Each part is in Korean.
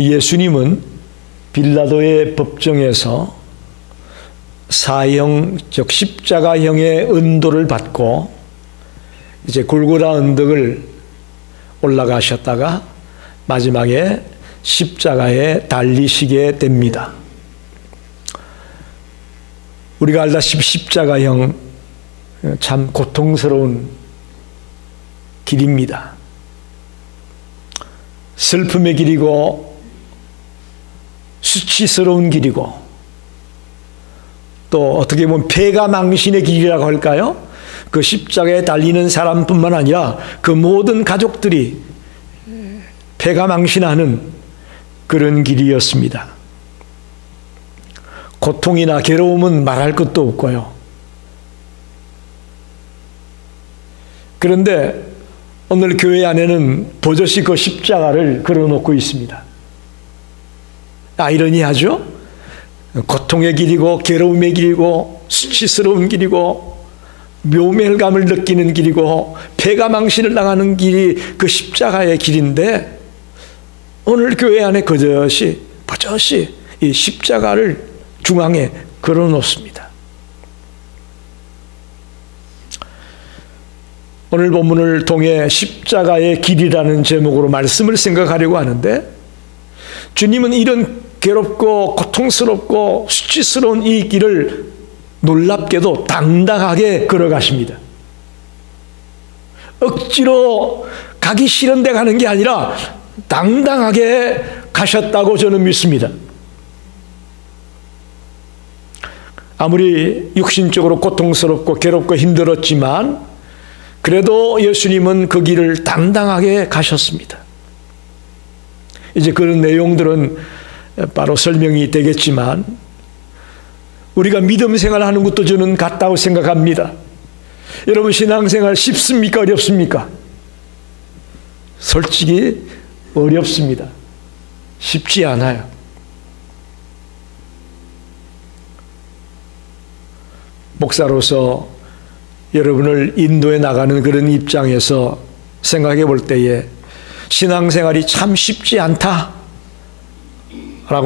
예수님은 빌라도의 법정에서 사형, 즉 십자가형의 은도를 받고 이제 골고다 언덕을 올라가셨다가 마지막에 십자가에 달리시게 됩니다. 우리가 알다시피 십자가형 참 고통스러운 길입니다. 슬픔의 길이고 수치스러운 길이고 또 어떻게 보면 패가망신의 길이라고 할까요? 그 십자가에 달리는 사람뿐만 아니라 그 모든 가족들이 패가망신하는 그런 길이었습니다. 고통이나 괴로움은 말할 것도 없고요. 그런데 오늘 교회 안에는 버젓이 그 십자가를 걸어놓고 있습니다. 아이러니하죠? 고통의 길이고 괴로움의 길이고 수치스러운 길이고 묘멸감을 느끼는 길이고 패가망신을 당하는 길이 그 십자가의 길인데 오늘 교회 안에 버젓이 이 십자가를 중앙에 걸어놓습니다. 오늘 본문을 통해 십자가의 길이라는 제목으로 말씀을 생각하려고 하는데 주님은 이런 괴롭고 고통스럽고 수치스러운 이 길을 놀랍게도 당당하게 걸어가십니다. 억지로 가기 싫은 데 가는 게 아니라 당당하게 가셨다고 저는 믿습니다. 아무리 육신적으로 고통스럽고 괴롭고 힘들었지만 그래도 예수님은 그 길을 당당하게 가셨습니다. 이제 그런 내용들은 바로 설명이 되겠지만 우리가 믿음 생활하는 것도 저는 같다고 생각합니다. 여러분 신앙생활 쉽습니까? 어렵습니까? 솔직히 어렵습니다. 쉽지 않아요. 목사로서 여러분을 인도해 나가는 그런 입장에서 생각해 볼 때에 신앙생활이 참 쉽지 않다라고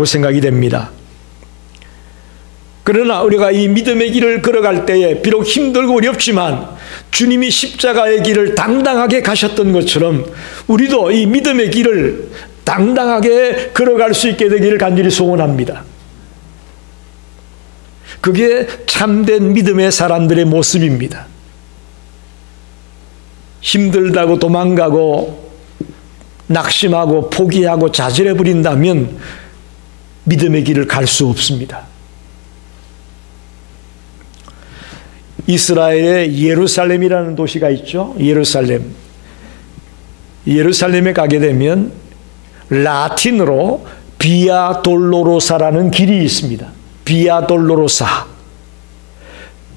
생각이 됩니다. 그러나 우리가 이 믿음의 길을 걸어갈 때에 비록 힘들고 어렵지만 주님이 십자가의 길을 당당하게 가셨던 것처럼 우리도 이 믿음의 길을 당당하게 걸어갈 수 있게 되기를 간절히 소원합니다. 그게 참된 믿음의 사람들의 모습입니다. 힘들다고 도망가고 낙심하고 포기하고 좌절해 버린다면 믿음의 길을 갈 수 없습니다. 이스라엘의 예루살렘이라는 도시가 있죠. 예루살렘에 가게 되면 라틴어로 비아 돌로로사라는 길이 있습니다. 비아 돌로로사.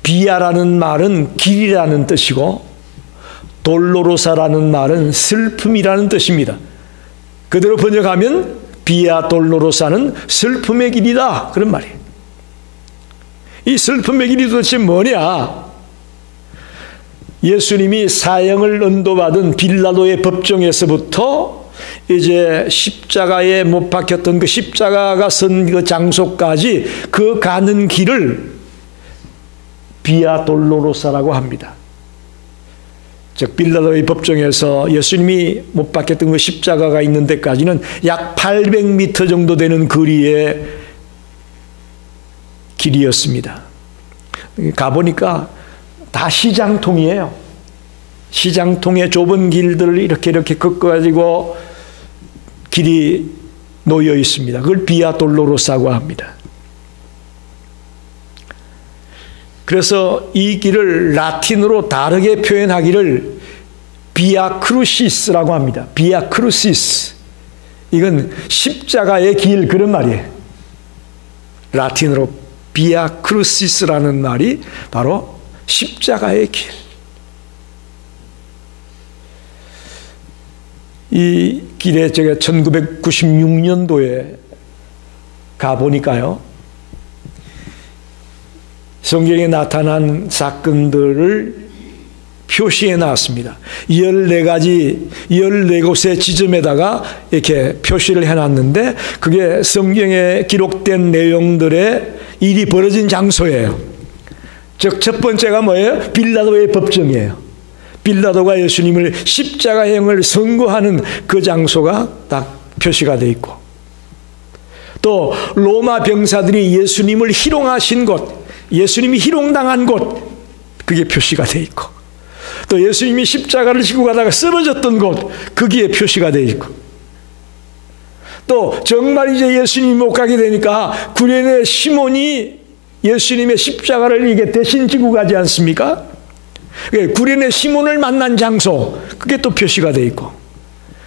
비아라는 말은 길이라는 뜻이고 돌로로사라는 말은 슬픔이라는 뜻입니다. 그대로 번역하면 비아 돌로로사는 슬픔의 길이다 그런 말이에요. 이 슬픔의 길이 도대체 뭐냐? 예수님이 사형을 언도받은 빌라도의 법정에서부터 이제 십자가에 못 박혔던 그 십자가가 선 그 장소까지 그 가는 길을 비아 돌로로사라고 합니다. 즉 빌라도의 법정에서 예수님이 못 박혔던 그 십자가가 있는 데까지는 약 800m 정도 되는 거리의 길이었습니다. 가보니까 다 시장통이에요. 시장통의 좁은 길들을 이렇게 걷어가지고 길이 놓여 있습니다. 그걸 비아 돌로로사고 합니다. 그래서 이 길을 라틴어로 다르게 표현하기를 비아 크루시스라고 합니다. 비아 크루시스. 이건 십자가의 길 그런 말이에요. 라틴어로 비아 크루시스라는 말이 바로 십자가의 길. 이 길에 제가 1996년도에 가보니까요. 성경에 나타난 사건들을 표시해 놨습니다. 14가지, 14곳의 지점에다가 이렇게 표시를 해놨는데 그게 성경에 기록된 내용들의 일이 벌어진 장소예요. 즉, 첫 번째가 뭐예요? 빌라도의 법정이에요. 빌라도가 예수님을 십자가형을 선고하는 그 장소가 딱 표시가 되어 있고, 또 로마 병사들이 예수님을 희롱하신 곳, 예수님이 희롱당한 곳, 그게 표시가 되어 있고, 또 예수님이 십자가를 지고 가다가 쓰러졌던 곳, 거기에 표시가 되어 있고, 또 정말 이제 예수님이 못 가게 되니까 구레네 시몬이 예수님의 십자가를 이게 대신 지고 가지 않습니까? 구레네 시몬을 만난 장소, 그게 또 표시가 되어 있고,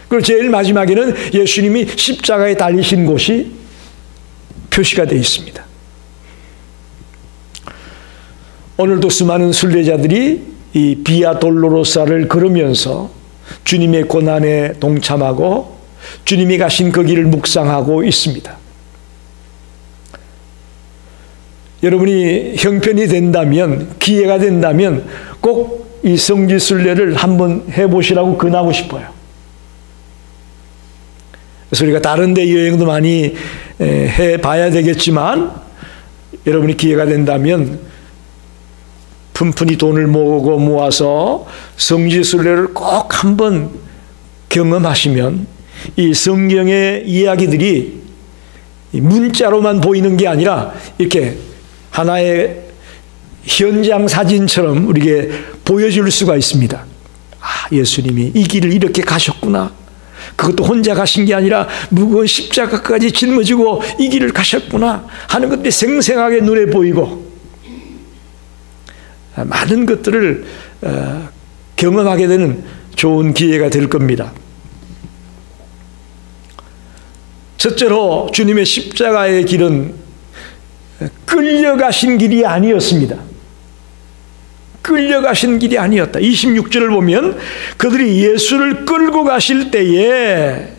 그리고 제일 마지막에는 예수님이 십자가에 달리신 곳이 표시가 되어 있습니다. 오늘도 수많은 순례자들이 이 비아 돌로로사를 걸으면서 주님의 고난에 동참하고 주님이 가신 그 길을 묵상하고 있습니다. 여러분이 형편이 된다면, 기회가 된다면 꼭 이 성지순례를 한번 해보시라고 권하고 싶어요. 그래서 우리가 다른 데 여행도 많이 해봐야 되겠지만, 여러분이 기회가 된다면 푼푼히 돈을 모아서 성지순례를 꼭 한번 경험하시면 이 성경의 이야기들이 문자로만 보이는 게 아니라 이렇게 하나의 현장 사진처럼 우리에게 보여줄 수가 있습니다. 아, 예수님이 이 길을 이렇게 가셨구나. 그것도 혼자 가신 게 아니라 무거운 십자가까지 짊어지고 이 길을 가셨구나 하는 것들이 생생하게 눈에 보이고, 많은 것들을 경험하게 되는 좋은 기회가 될 겁니다. 첫째로 주님의 십자가의 길은 끌려가신 길이 아니었습니다. 끌려가신 길이 아니었다. 26절을 보면 그들이 예수를 끌고 가실 때에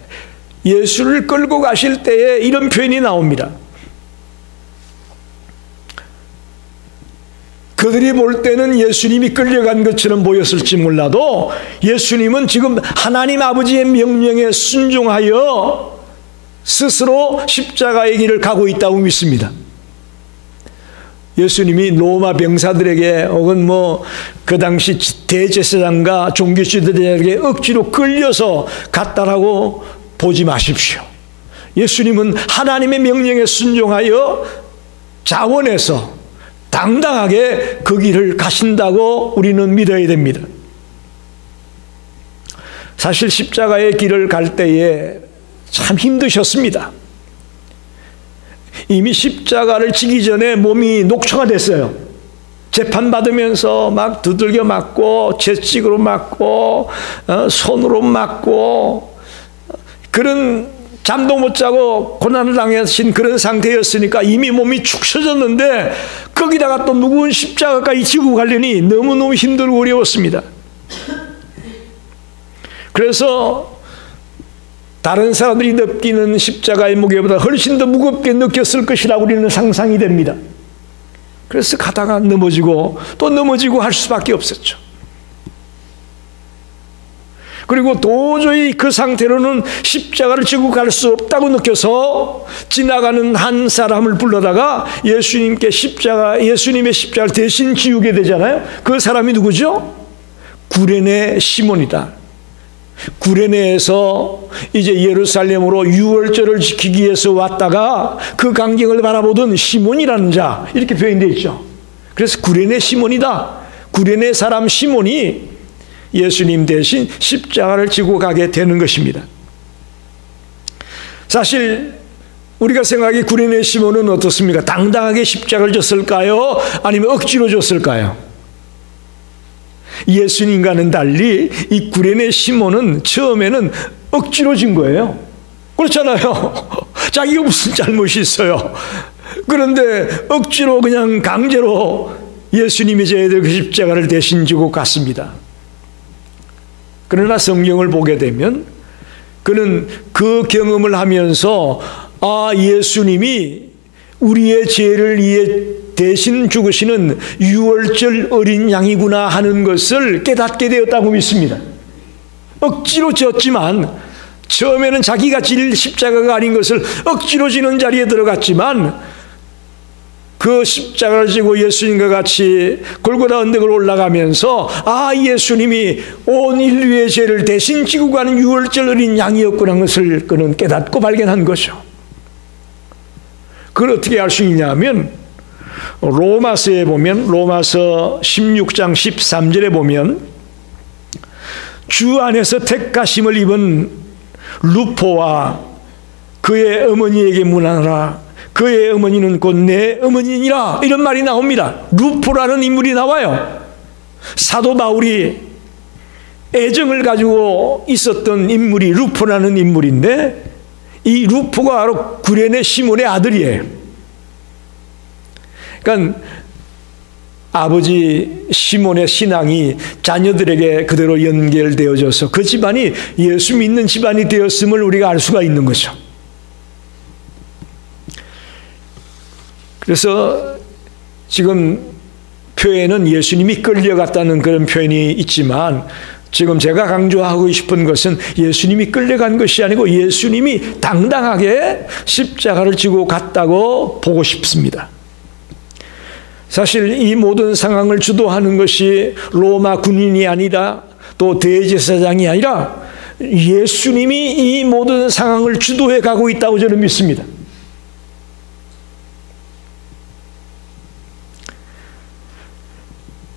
이런 표현이 나옵니다. 그들이 볼 때는 예수님이 끌려간 것처럼 보였을지 몰라도 예수님은 지금 하나님 아버지의 명령에 순종하여 스스로 십자가의 길을 가고 있다고 믿습니다. 예수님이 로마 병사들에게 혹은 그 당시 대제사장과 종교 지도자들에게 억지로 끌려서 갔다라고 보지 마십시오. 예수님은 하나님의 명령에 순종하여 자원해서 당당하게 그 길을 가신다고 우리는 믿어야 됩니다. 사실 십자가의 길을 갈 때에 참 힘드셨습니다. 이미 십자가를 지기 전에 몸이 녹초가 됐어요. 재판받으면서 막 두들겨 맞고 채찍으로 맞고 손으로 맞고 그런 잠도 못 자고 고난을 당하신 그런 상태였으니까 이미 몸이 축 처졌는데 거기다가 또 무거운 십자가까지 지고 가려니 너무너무 힘들고 어려웠습니다. 그래서 다른 사람들이 느끼는 십자가의 무게보다 훨씬 더 무겁게 느꼈을 것이라고 우리는 상상이 됩니다. 그래서 가다가 넘어지고 또 넘어지고 할 수밖에 없었죠. 그리고 도저히 그 상태로는 십자가를 지고 갈 수 없다고 느껴서 지나가는 한 사람을 불러다가 예수님의 십자가를 대신 지우게 되잖아요. 그 사람이 누구죠? 구레네 시몬이다. 구레네에서 이제 예루살렘으로 유월절을 지키기 위해서 왔다가 그 광경을 바라보던 시몬이라는 자, 이렇게 표현되어 있죠. 그래서 구레네 시몬이다. 구레네 사람 시몬이 예수님 대신 십자가를 지고 가게 되는 것입니다. 사실 우리가 생각하기에 구레네 시몬은 어떻습니까? 당당하게 십자가를 졌을까요? 아니면 억지로 졌을까요? 예수님과는 달리 이 구레네 시몬은 처음에는 억지로 진 거예요. 그렇잖아요. 자기가 무슨 잘못이 있어요. 그런데 억지로 그냥 강제로 예수님이 져야 될 그 십자가를 대신 지고 갔습니다. 그러나 성경을 보게 되면 그는 그 경험을 하면서 예수님이 우리의 죄를 위해 대신 죽으시는 유월절 어린 양이구나 하는 것을 깨닫게 되었다고 믿습니다. 억지로 졌지만, 처음에는 자기가 질 십자가가 아닌 것을 억지로 지는 자리에 들어갔지만, 그 십자가를 지고 예수님과 같이 골고다 언덕을 올라가면서 예수님이 온 인류의 죄를 대신 지고 가는 유월절 어린 양이었구나 하는 것을 그는 깨닫고 발견한 거죠. 그걸 어떻게 알 수 있냐면, 로마서에 보면, 로마서 16장 13절에 보면, 주 안에서 택하심을 입은 루포와 그의 어머니에게 문하라. 그의 어머니는 곧 내 어머니니라. 이런 말이 나옵니다. 루포라는 인물이 나와요. 사도 바울이 애정을 가지고 있었던 인물이 루포라는 인물인데, 이 루포가 바로 구레네 시몬의 아들이에요. 그러니까 아버지 시몬의 신앙이 자녀들에게 그대로 연결되어져서 그 집안이 예수 믿는 집안이 되었음을 우리가 알 수가 있는 거죠. 그래서 지금 표현은 예수님이 끌려갔다는 그런 표현이 있지만, 지금 제가 강조하고 싶은 것은 예수님이 끌려간 것이 아니고 예수님이 당당하게 십자가를 지고 갔다고 보고 싶습니다. 사실 이 모든 상황을 주도하는 것이 로마 군인이 아니라, 또 대제사장이 아니라 예수님이 이 모든 상황을 주도해 가고 있다고 저는 믿습니다.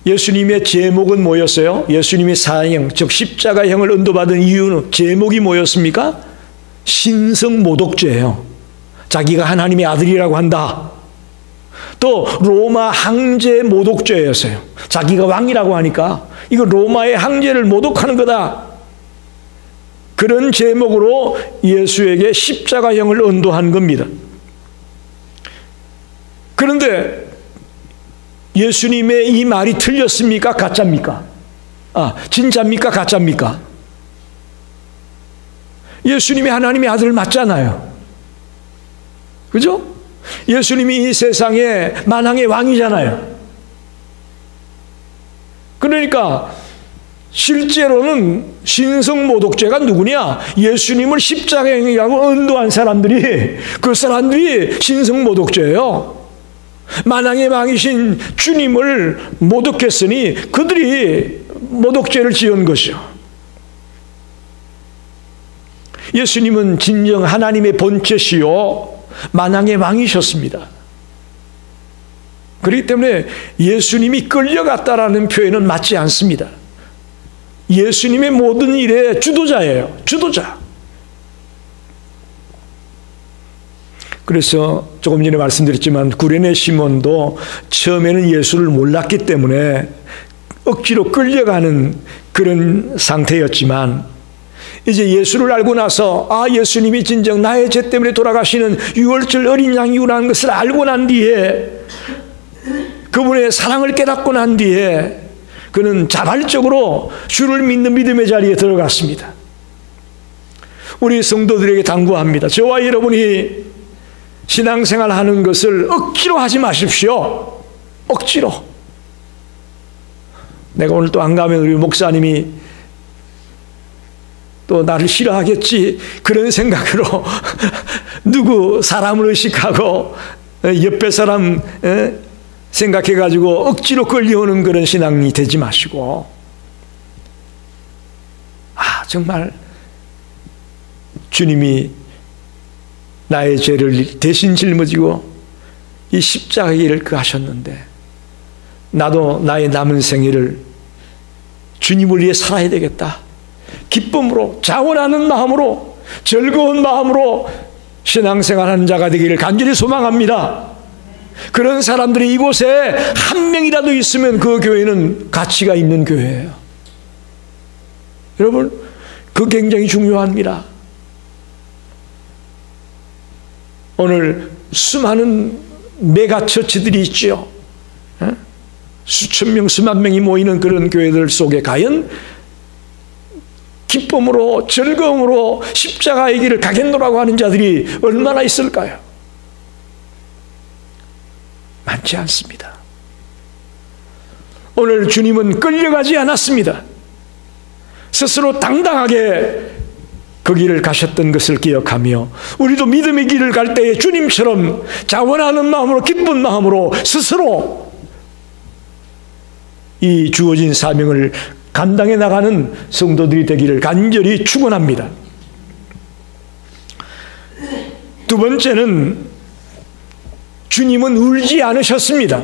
예수님의 제목은 뭐였어요? 예수님이 사형, 즉 십자가형을 언도받은 이유는 제목이 뭐였습니까? 신성모독죄예요. 자기가 하나님의 아들이라고 한다. 또 로마 황제 모독죄였어요. 자기가 왕이라고 하니까 이거 로마의 황제를 모독하는 거다. 그런 제목으로 예수에게 십자가형을 언도한 겁니다. 그런데 예수님의 이 말이 틀렸습니까? 가짜입니까? 진짜입니까? 가짜입니까? 예수님이 하나님의 아들 맞잖아요. 그죠? 예수님이 이 세상의 만왕의 왕이잖아요. 그러니까 실제로는 신성모독죄가 누구냐? 예수님을 십자가형이라고 언도한 사람들이, 그 사람들이 신성모독죄예요. 만왕의 왕이신 주님을 모독했으니 그들이 모독죄를 지은 것이요. 예수님은 진정 하나님의 본체시요 만왕의 왕이셨습니다. 그렇기 때문에 예수님이 끌려갔다라는 표현은 맞지 않습니다. 예수님의 모든 일의 주도자예요. 주도자. 그래서 조금 전에 말씀드렸지만 구레네 시몬도 처음에는 예수를 몰랐기 때문에 억지로 끌려가는 그런 상태였지만, 이제 예수를 알고 나서 예수님이 진정 나의 죄 때문에 돌아가시는 유월절 어린 양이구나 하는 것을 알고 난 뒤에, 그분의 사랑을 깨닫고 난 뒤에 그는 자발적으로 주를 믿는 믿음의 자리에 들어갔습니다. 우리 성도들에게 당부합니다. 저와 여러분이 신앙생활 하는 것을 억지로 하지 마십시오. 억지로. 내가 오늘 또 안 가면 우리 목사님이 또 나를 싫어하겠지, 그런 생각으로 누구 사람을 의식하고 옆에 사람 생각해가지고 억지로 끌려오는 그런 신앙이 되지 마시고, 정말 주님이 나의 죄를 대신 짊어지고 이 십자가의 길을 하셨는데, 나도 나의 남은 생애를 주님을 위해 살아야 되겠다. 기쁨으로, 자원하는 마음으로, 즐거운 마음으로 신앙생활하는 자가 되기를 간절히 소망합니다. 그런 사람들이 이곳에 한 명이라도 있으면 그 교회는 가치가 있는 교회예요. 여러분, 그 굉장히 중요합니다. 오늘 수많은 메가처치들이 있죠. 수천 명, 수만 명이 모이는 그런 교회들 속에 과연 기쁨으로, 즐거움으로 십자가의 길을 가겠노라고 하는 자들이 얼마나 있을까요? 많지 않습니다. 오늘 주님은 끌려가지 않았습니다. 스스로 당당하게 그 길을 가셨던 것을 기억하며 우리도 믿음의 길을 갈 때에 주님처럼 자원하는 마음으로 기쁜 마음으로 스스로 이 주어진 사명을 감당해 나가는 성도들이 되기를 간절히 축원합니다. 두 번째는 주님은 울지 않으셨습니다.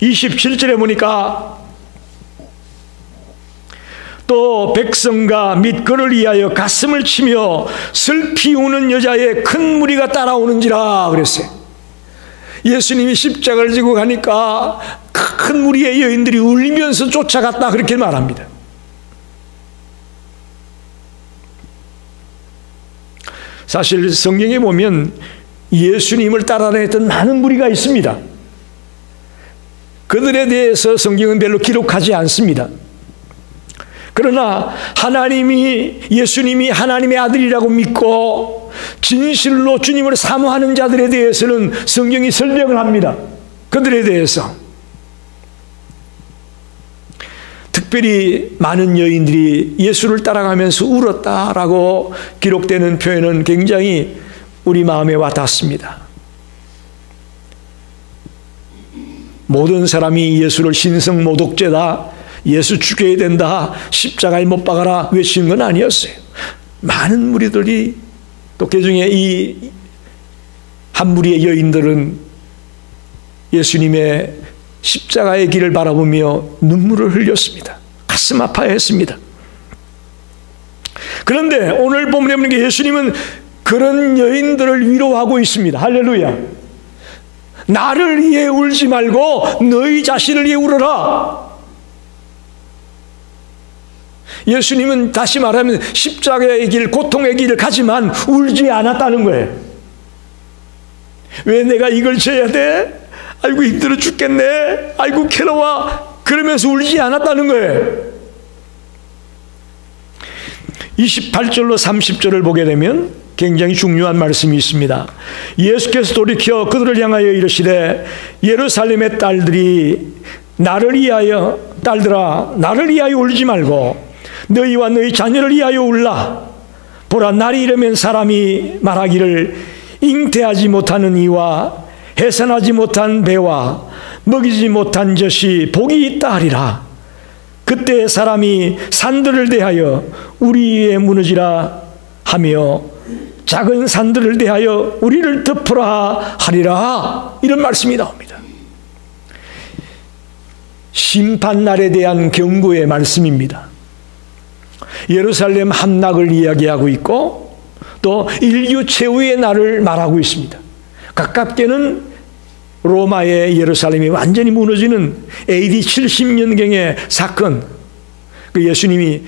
27절에 보니까 또 백성과 및 그를 위하여 가슴을 치며 슬피 우는 여자의 큰 무리가 따라오는지라 그랬어요. 예수님이 십자가를 지고 가니까 큰 무리의 여인들이 울면서 쫓아갔다 그렇게 말합니다. 사실 성경에 보면 예수님을 따라다녔던 많은 무리가 있습니다. 그들에 대해서 성경은 별로 기록하지 않습니다. 그러나 예수님이 하나님의 아들이라고 믿고 진실로 주님을 사모하는 자들에 대해서는 성경이 설명을 합니다. 그들에 대해서. 특별히 많은 여인들이 예수를 따라가면서 울었다라고 기록되는 표현은 굉장히 우리 마음에 와닿습니다. 모든 사람이 예수를 신성모독죄다, 예수 죽여야 된다, 십자가에 못 박아라 외치는 건 아니었어요. 많은 무리들이, 또 그중에 이 한 무리의 여인들은 예수님의 십자가의 길을 바라보며 눈물을 흘렸습니다. 가슴 아파했습니다. 그런데 오늘 본문에 보면 예수님은 그런 여인들을 위로하고 있습니다. 할렐루야. 나를 위해 울지 말고 너희 자신을 위해 울어라. 예수님은 다시 말하면 십자가의 길, 고통의 길을 가지만 울지 않았다는 거예요. 왜 내가 이걸 져야 돼? 아이고 힘들어 죽겠네, 아이고 괴로워, 그러면서 울지 않았다는 거예요. 28절로 30절을 보게 되면 굉장히 중요한 말씀이 있습니다. 예수께서 돌이켜 그들을 향하여 이르시되 예루살렘의 딸들이 딸들아 나를 위하여 울지 말고 너희와 너희 자녀를 위하여 울라. 보라, 날이 이르면 사람이 말하기를 잉태하지 못하는 이와 해산하지 못한 배와 먹이지 못한 젖이 복이 있다 하리라. 그때 사람이 산들을 대하여 우리 위에 무너지라 하며 작은 산들을 대하여 우리를 덮으라 하리라. 이런 말씀이 나옵니다. 심판날에 대한 경고의 말씀입니다. 예루살렘 함락을 이야기하고 있고 또 인류 최후의 날을 말하고 있습니다. 가깝게는 로마의 예루살렘이 완전히 무너지는 AD 70년경의 사건, 그 예수님이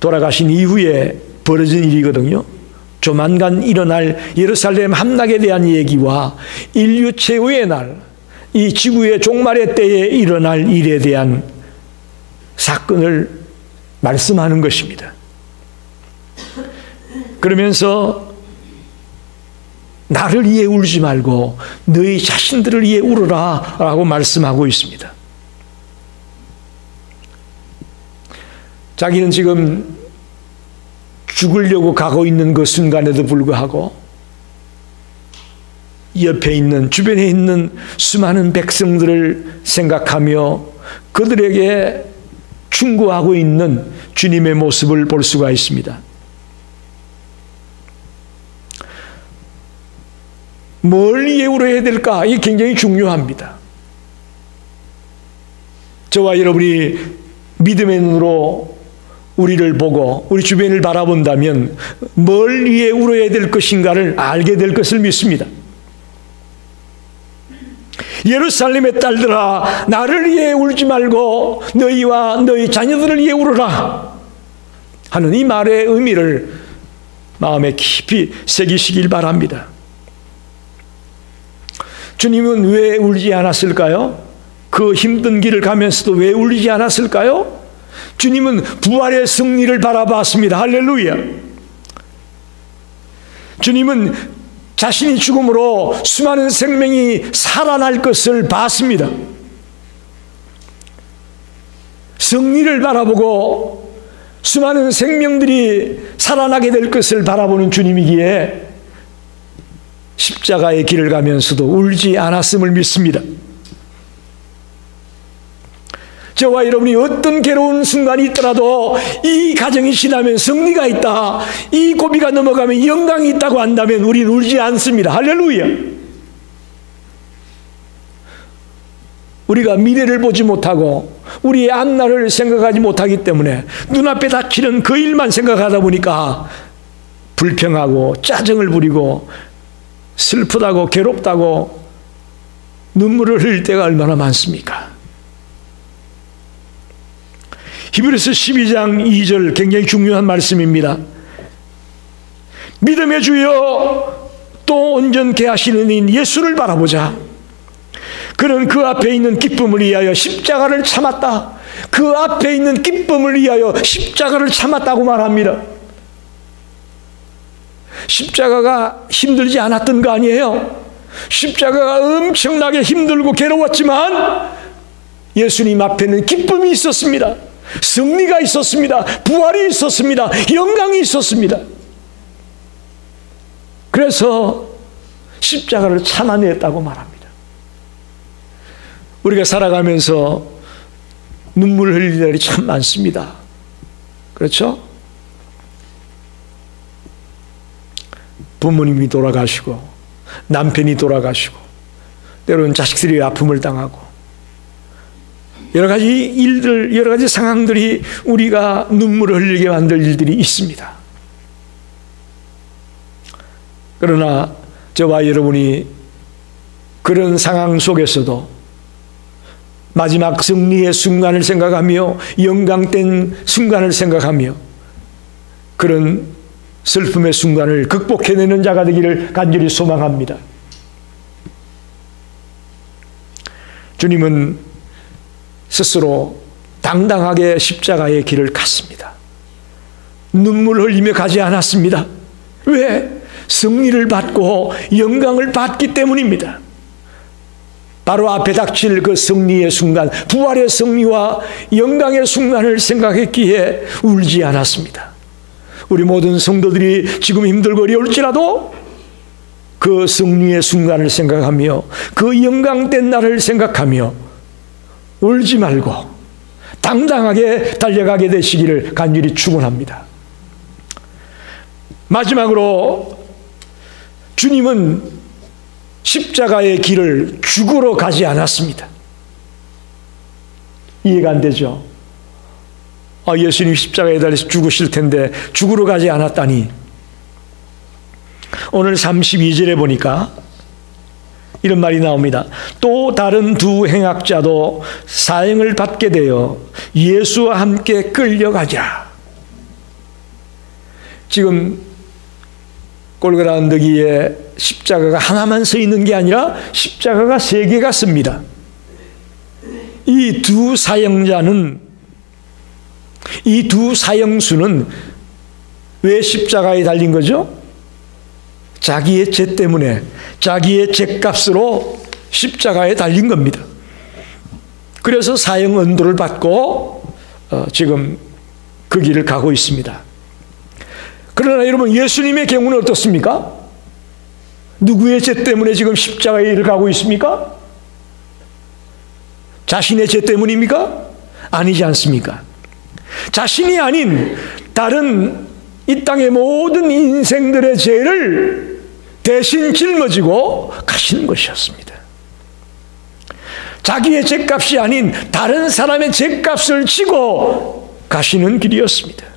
돌아가신 이후에 벌어진 일이거든요. 조만간 일어날 예루살렘 함락에 대한 얘기와 인류 최후의 날, 이 지구의 종말의 때에 일어날 일에 대한 사건을 말씀하는 것입니다. 그러면서 나를 위해 울지 말고 너희 자신들을 위해 울어라 라고 말씀하고 있습니다. 자기는 지금 죽으려고 가고 있는 그 순간에도 불구하고 옆에 있는, 주변에 있는 수많은 백성들을 생각하며 그들에게 충고하고 있는 주님의 모습을 볼 수가 있습니다. 뭘 위해 울어야 될까? 이게 굉장히 중요합니다. 저와 여러분이 믿음의 눈으로 우리를 보고 우리 주변을 바라본다면 뭘 위해 울어야 될 것인가를 알게 될 것을 믿습니다. 예루살렘의 딸들아 나를 위해 울지 말고 너희와 너희 자녀들을 위해 울어라 하는 이 말의 의미를 마음에 깊이 새기시길 바랍니다. 주님은 왜 울지 않았을까요? 그 힘든 길을 가면서도 왜 울지 않았을까요? 주님은 부활의 승리를 바라봤습니다. 할렐루야. 주님은 자신이 죽음으로 수많은 생명이 살아날 것을 봤습니다. 승리를 바라보고 수많은 생명들이 살아나게 될 것을 바라보는 주님이기에 십자가의 길을 가면서도 울지 않았음을 믿습니다. 저와 여러분이 어떤 괴로운 순간이 있더라도 이 가정이 지나면 승리가 있다, 이 고비가 넘어가면 영광이 있다고 한다면 우리는 울지 않습니다. 할렐루야. 우리가 미래를 보지 못하고 우리의 앞날을 생각하지 못하기 때문에 눈앞에 닥치는 그 일만 생각하다 보니까 불평하고 짜증을 부리고 슬프다고 괴롭다고 눈물을 흘릴 때가 얼마나 많습니까? 히브리서 12장 2절 굉장히 중요한 말씀입니다. 믿음의 주여 또 온전케 하시는 인 예수를 바라보자. 그는 그 앞에 있는 기쁨을 위하여 십자가를 참았다. 그 앞에 있는 기쁨을 위하여 십자가를 참았다고 말합니다. 십자가가 힘들지 않았던 거 아니에요? 십자가가 엄청나게 힘들고 괴로웠지만 예수님 앞에는 기쁨이 있었습니다. 승리가 있었습니다. 부활이 있었습니다. 영광이 있었습니다. 그래서 십자가를 참아냈다고 말합니다. 우리가 살아가면서 눈물을 흘릴 일이 참 많습니다. 그렇죠? 부모님이 돌아가시고 남편이 돌아가시고 때로는 자식들이 아픔을 당하고 여러 가지 일들, 여러 가지 상황들이 우리가 눈물을 흘리게 만들 일들이 있습니다. 그러나 저와 여러분이 그런 상황 속에서도 마지막 승리의 순간을 생각하며 영광된 순간을 생각하며 그런 슬픔의 순간을 극복해내는 자가 되기를 간절히 소망합니다. 주님은 스스로 당당하게 십자가의 길을 갔습니다. 눈물 흘리며 가지 않았습니다. 왜? 승리를 받고 영광을 받기 때문입니다. 바로 앞에 닥칠 그 승리의 순간, 부활의 승리와 영광의 순간을 생각했기에 울지 않았습니다. 우리 모든 성도들이 지금 힘들고 어려울지라도 그 승리의 순간을 생각하며 그 영광된 날을 생각하며 울지 말고 당당하게 달려가게 되시기를 간절히 축원합니다. 마지막으로 주님은 십자가의 길을 죽으러 가지 않았습니다. 이해가 안 되죠? 예수님 십자가에 달려서 죽으실 텐데 죽으러 가지 않았다니. 오늘 32절에 보니까 이런 말이 나옵니다. 또 다른 두 행악자도 사형을 받게 되어 예수와 함께 끌려가자. 지금 골고다 언덕 위에 십자가가 하나만 서 있는 게 아니라 십자가가 3개가 씁니다. 이 두 사형자는, 이 두 사형수는 왜 십자가에 달린 거죠? 자기의 죄 때문에, 자기의 죄값으로 십자가에 달린 겁니다. 그래서 사형 언도를 받고 지금 그 길을 가고 있습니다. 그러나 여러분, 예수님의 경우는 어떻습니까? 누구의 죄 때문에 지금 십자가의 길을 가고 있습니까? 자신의 죄 때문입니까? 아니지 않습니까? 자신이 아닌 다른 이 땅의 모든 인생들의 죄를 대신 짊어지고 가시는 것이었습니다. 자기의 죄값이 아닌 다른 사람의 죄값을 지고 가시는 길이었습니다.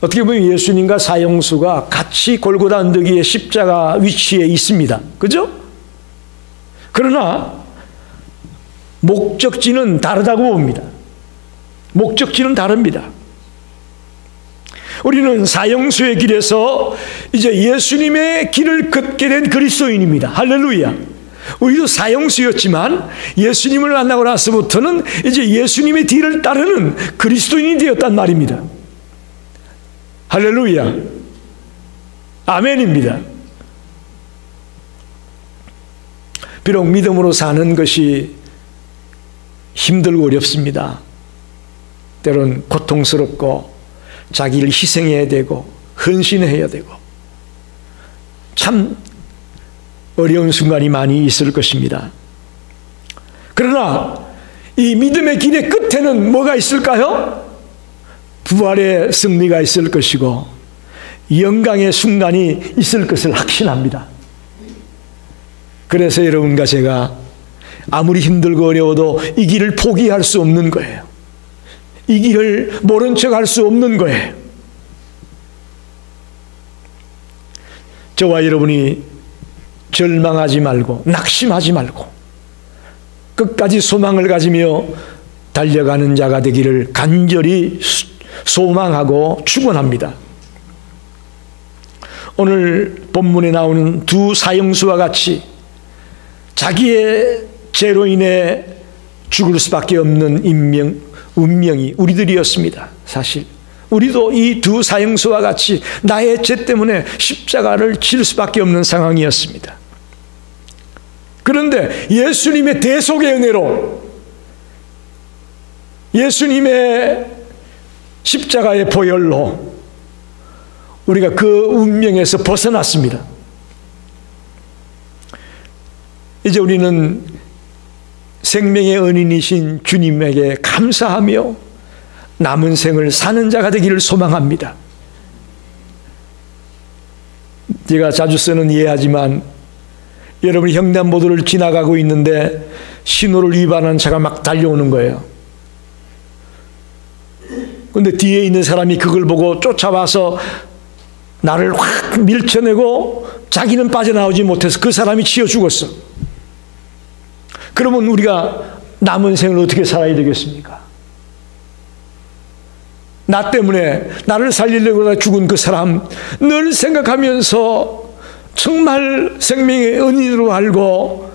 어떻게 보면 예수님과 사형수가 같이 골고다 언덕 위에 십자가 위치에 있습니다. 그죠? 그러나 목적지는 다르다고 봅니다. 목적지는 다릅니다. 우리는 사형수의 길에서 이제 예수님의 길을 걷게 된 그리스도인입니다. 할렐루야. 우리도 사형수였지만 예수님을 만나고 나서부터는 이제 예수님의 뒤를 따르는 그리스도인이 되었단 말입니다. 할렐루야. 아멘입니다. 비록 믿음으로 사는 것이 힘들고 어렵습니다. 때론 고통스럽고 자기를 희생해야 되고 헌신해야 되고 참 어려운 순간이 많이 있을 것입니다. 그러나 이 믿음의 길의 끝에는 뭐가 있을까요? 부활의 승리가 있을 것이고 영광의 순간이 있을 것을 확신합니다. 그래서 여러분과 제가 아무리 힘들고 어려워도 이 길을 포기할 수 없는 거예요. 이 길을 모른 척 할 수 없는 거예요. 저와 여러분이 절망하지 말고 낙심하지 말고 끝까지 소망을 가지며 달려가는 자가 되기를 간절히 소망하고 축원합니다. 오늘 본문에 나오는 두 사형수와 같이 자기의 죄로 인해 죽을 수밖에 없는 운명이 우리들이었습니다. 사실 우리도 이 두 사형수와 같이 나의 죄 때문에 십자가를 질 수밖에 없는 상황이었습니다. 그런데 예수님의 대속의 은혜로 예수님의 십자가의 보혈로 우리가 그 운명에서 벗어났습니다. 이제 우리는 생명의 은인이신 주님에게 감사하며 남은 생을 사는 자가 되기를 소망합니다. 제가 자주 쓰는 예하지만 여러분이 횡단보도를 지나가고 있는데 신호를 위반한 차가 막 달려오는 거예요. 그런데 뒤에 있는 사람이 그걸 보고 쫓아와서 나를 확 밀쳐내고 자기는 빠져나오지 못해서 그 사람이 치여 죽었어. 그러면 우리가 남은 생을 어떻게 살아야 되겠습니까? 나 때문에 나를 살리려고 죽은 그 사람 늘 생각하면서 정말 생명의 은인으로 알고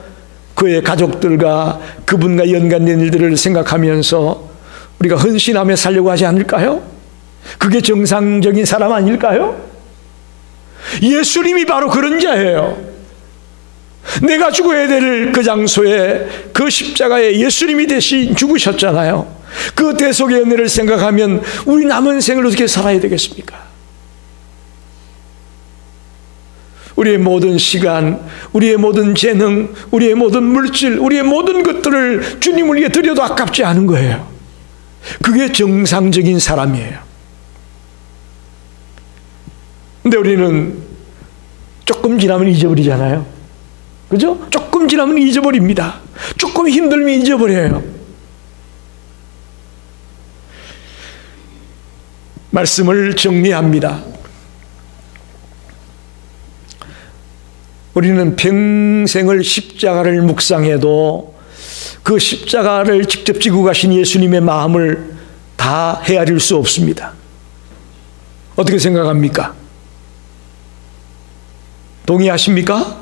그의 가족들과 그분과 연관된 일들을 생각하면서 우리가 헌신하며 살려고 하지 않을까요? 그게 정상적인 사람 아닐까요? 예수님이 바로 그런 자예요. 내가 죽어야 될 그 장소에 그 십자가에 예수님이 대신 죽으셨잖아요. 그 대속의 은혜를 생각하면 우리 남은 생을 어떻게 살아야 되겠습니까? 우리의 모든 시간, 우리의 모든 재능, 우리의 모든 물질, 우리의 모든 것들을 주님을 위해 드려도 아깝지 않은 거예요. 그게 정상적인 사람이에요. 근데 우리는 조금 지나면 잊어버리잖아요. 그죠? 조금 지나면 잊어버립니다. 조금 힘들면 잊어버려요. 말씀을 정리합니다. 우리는 평생을 십자가를 묵상해도 그 십자가를 직접 지고 가신 예수님의 마음을 다 헤아릴 수 없습니다. 어떻게 생각합니까? 동의하십니까?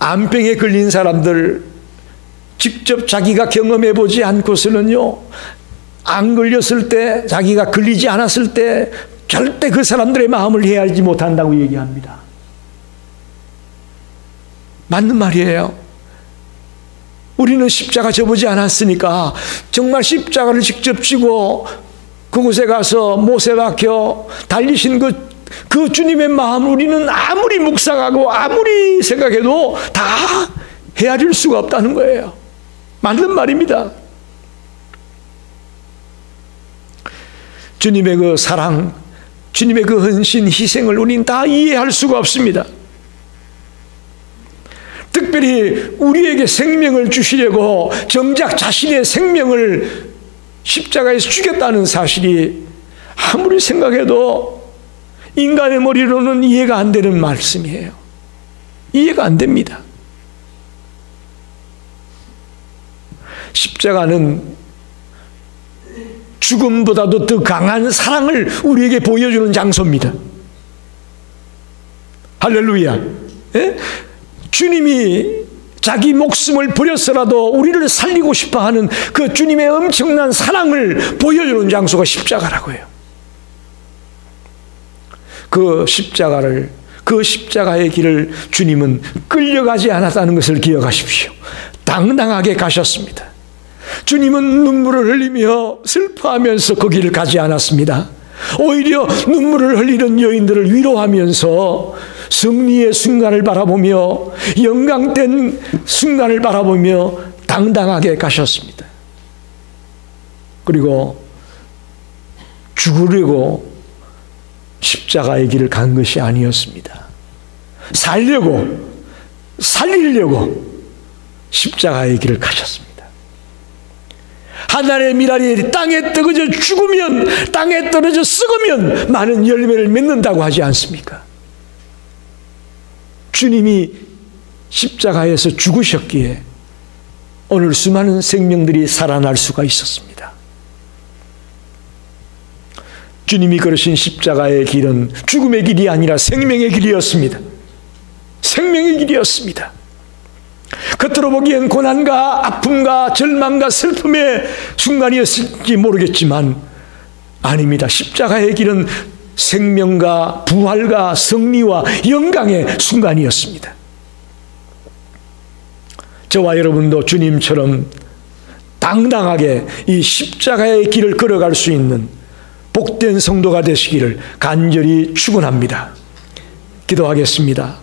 암병에 걸린 사람들 직접 자기가 경험해 보지 않고서는요, 안 걸렸을 때, 자기가 걸리지 않았을 때 절대 그 사람들의 마음을 헤아리지 못한다고 얘기합니다. 맞는 말이에요. 우리는 십자가 져보지 않았으니까 정말 십자가를 직접 지고 그곳에 가서 못에 박혀 달리신 그 주님의 마음을 우리는 아무리 묵상하고 아무리 생각해도 다 헤아릴 수가 없다는 거예요. 맞는 말입니다. 주님의 그 사랑, 주님의 그 헌신, 희생을 우리는 다 이해할 수가 없습니다. 특별히 우리에게 생명을 주시려고 정작 자신의 생명을 십자가에서 죽였다는 사실이 아무리 생각해도 인간의 머리로는 이해가 안 되는 말씀이에요. 이해가 안 됩니다. 십자가는 죽음보다도 더 강한 사랑을 우리에게 보여주는 장소입니다. 할렐루야. 예? 주님이 자기 목숨을 버려서라도 우리를 살리고 싶어하는 그 주님의 엄청난 사랑을 보여주는 장소가 십자가라고 해요. 그 십자가의 길을 주님은 끌려가지 않았다는 것을 기억하십시오. 당당하게 가셨습니다. 주님은 눈물을 흘리며 슬퍼하면서 그 길을 가지 않았습니다. 오히려 눈물을 흘리는 여인들을 위로하면서 승리의 순간을 바라보며 영광된 순간을 바라보며 당당하게 가셨습니다. 그리고 죽으려고 십자가의 길을 간 것이 아니었습니다. 살리려고 십자가의 길을 가셨습니다. 하늘의 미랄이 땅에 떨어져 죽으면, 땅에 떨어져 썩으면 많은 열매를 맺는다고 하지 않습니까? 주님이 십자가에서 죽으셨기에 오늘 수많은 생명들이 살아날 수가 있었습니다. 주님이 걸으신 십자가의 길은 죽음의 길이 아니라 생명의 길이었습니다. 생명의 길이었습니다. 겉으로 보기엔 고난과 아픔과 절망과 슬픔의 순간이었을지 모르겠지만 아닙니다. 십자가의 길은 생명과 부활과 승리와 영광의 순간이었습니다. 저와 여러분도 주님처럼 당당하게 이 십자가의 길을 걸어갈 수 있는 복된 성도가 되시기를 간절히 축원합니다. 기도하겠습니다.